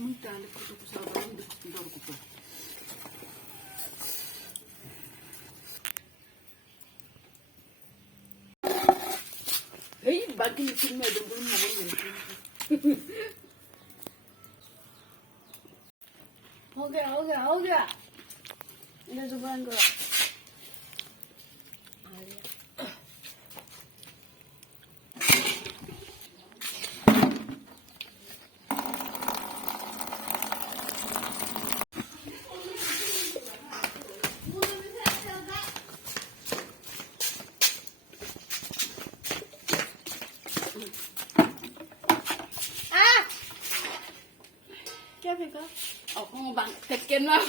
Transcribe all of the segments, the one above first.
mental kutu kusabaran di kutidor kutu. Hey, bagi ni film ada belum nama ni. हो गया इधर जुबान करो क्या फेंका bang tekken lah.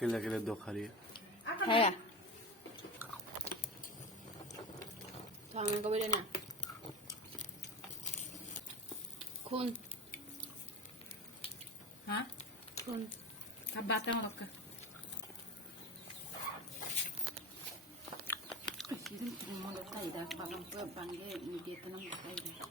अकेले दो खा रही है Tangan kau boleh nak? Kun. Hah? Kun. Kabatang apa? Sini cuma letak dah. Bagang panggil ni dia tenang letak dah.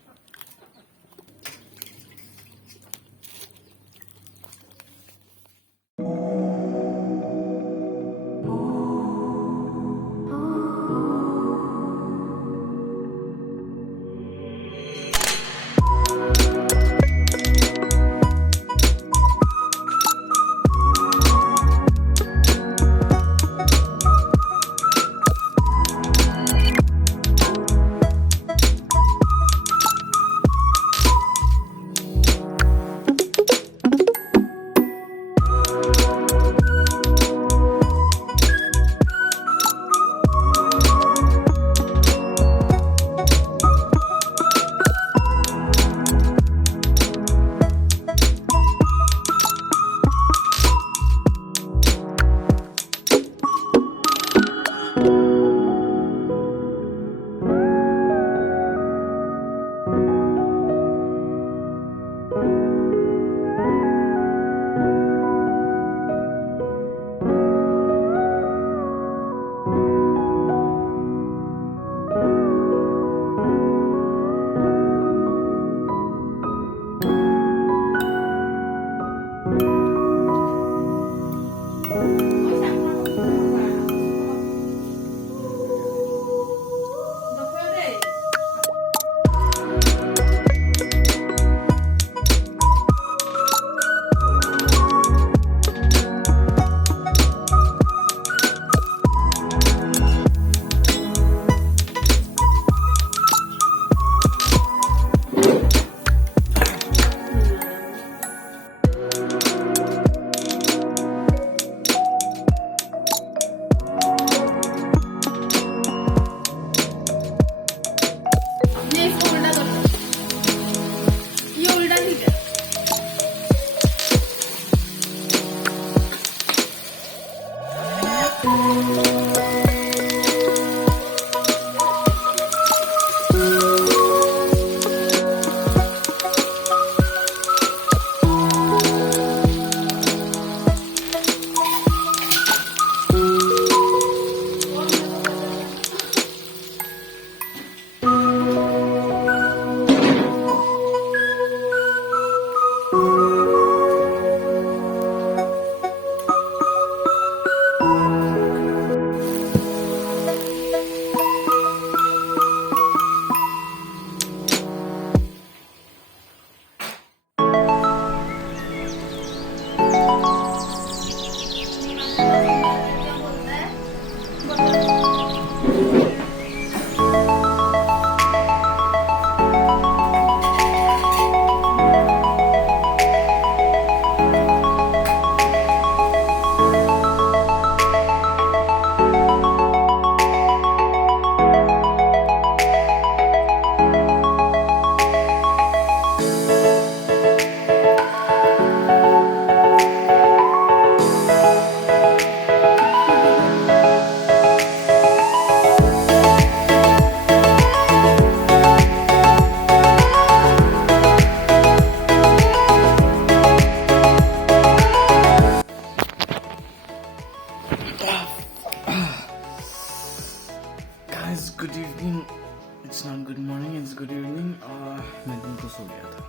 मैं दिन को सो गया था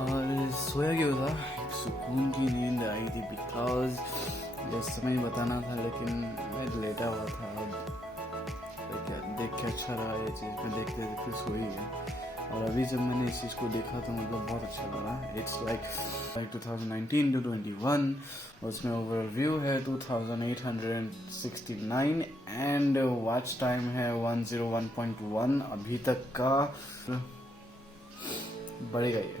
और सोया क्यों था, एक सुकून की नींद आई थी बिकॉज इस समय बताना था लेकिन मैं लेटा हुआ था। अब देख के अच्छा रहा ये चीज़, मैं देखते देखते सो ही गया। और अभी जब मैंने इस चीज़ को देखा तो मतलब बहुत अच्छा लगा। इट्स लाइक 2019 to 21, उसमें ओवरव्यू है 2869 एंड वॉच टाइम है 101.1 अभी तक का। बढ़ेगा ये,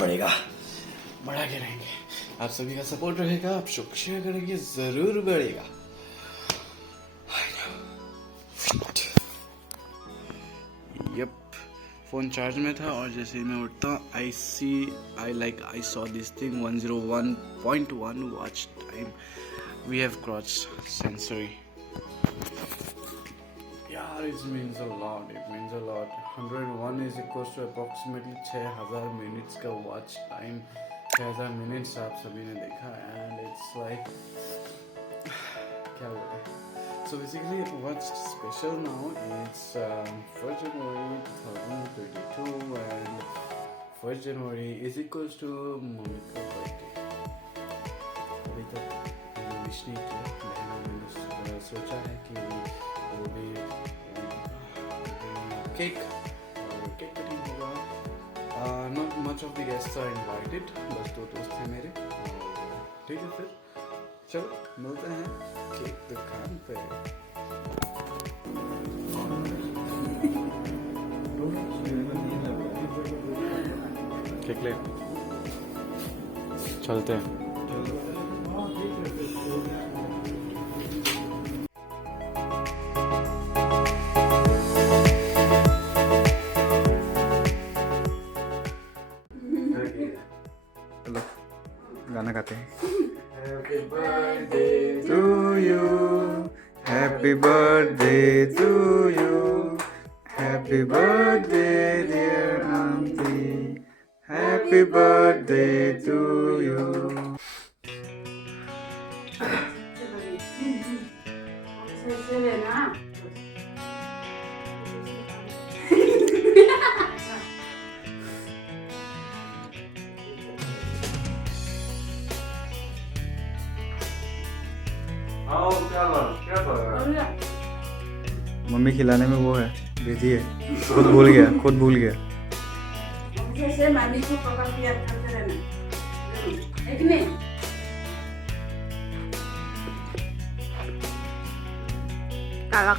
बढ़ेगा बढ़ा के रहेंगे। आप सभी का सपोर्ट रहेगा, आप शेयर करेंगे, जरूर बढ़ेगा। यप, फोन चार्ज में था और जैसे ही मैं उठता I saw this thing 101.1 watch time. We have crossed century. यार it means a lot, 101 is equals to approximately 6000 minutes का वॉच टाइम। 6000 मिनट्स आप सभी ने देखा एंड इट्स लाइक क्या बोलते हैं। So basically what's special now is 1st January 2022 and 1st January is equals to mummy का बर्थडे। अभी तक मैंने विश नहीं किया, मैंने सोचा है कि वो भी केक कटिंग होगा। Not much of the guests are invited, बस 2 दोस्त थे मेरे। ठीक है फिर चलो मिलते हैं केक दुकान पे। केक ले चलते हैं। चलो गाना गाते हैं। Happy birthday to you, happy birthday to you, happy birthday dear auntie, happy birthday to you. Mummy खिलाने में वो है, बिजी है, खुद भूल गया। जैसे मम्मी को पकड़ के खाते रहना, एक नहीं काला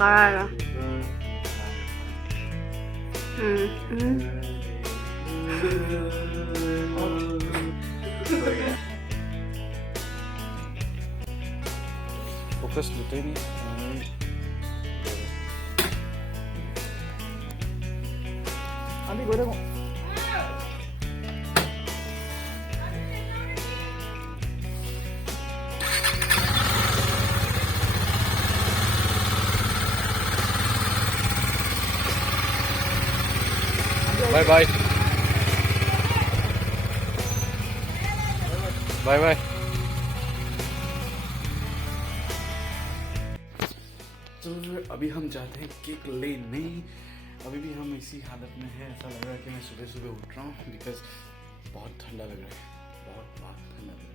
फोकस लेते नहीं। अभी गोरे को बाय बाय बाय बाय। तो अभी हम जाते हैं केक लेने। अभी भी हम इसी हालत में हैं, ऐसा लग रहा है कि मैं सुबह उठ रहा हूँ बिकॉज बहुत ठंडा लग रहा है, बहुत ठंडा लग रहा है।